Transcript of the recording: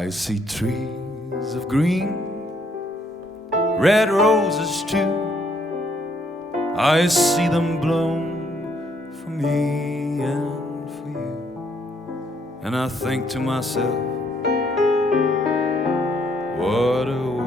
I see trees of green, red roses too. I see them bloom for me and for you. And I think to myself, what a